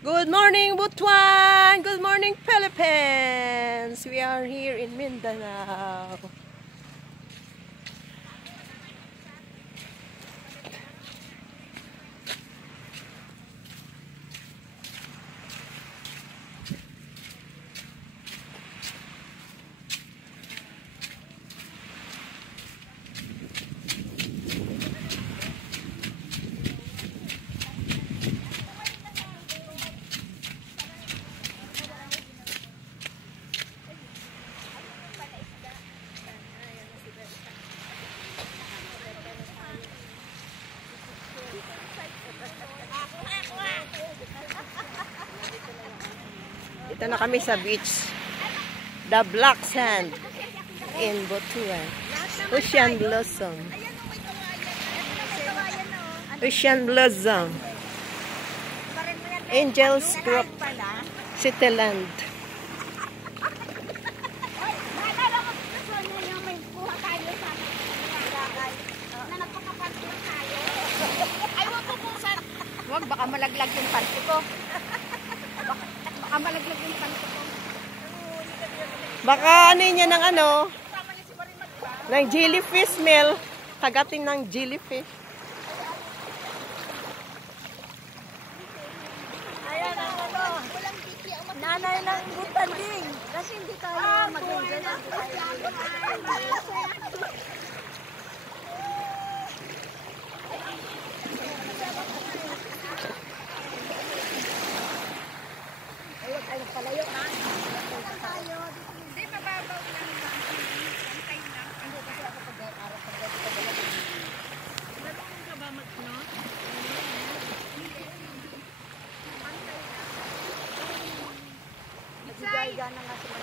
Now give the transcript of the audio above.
Good morning, Butuan! Good morning, Philippines! We are here in Mindanao. Ito na kami sa beach. The Black Sand in Butuan. Ocean Blossom. Ocean Blossom. Angels Group. Cityland. Wag, baka malaglag yung panty ko. Baka malaglag yung panty ko. Baka ano niya ng ano? Ng jellyfish smell. Kagating ng jellyfish. Ayan ang ano. Nanay ng butanding. Kasi hindi tayo mag-enjoy. Ay, palayo na. Hindi, mababaw lang. Pantay lang. Hindi kasi ako pag-araw pag-araw. Marunong ka ba mag-knot? Pantay lang. Nagigaya na nga sila.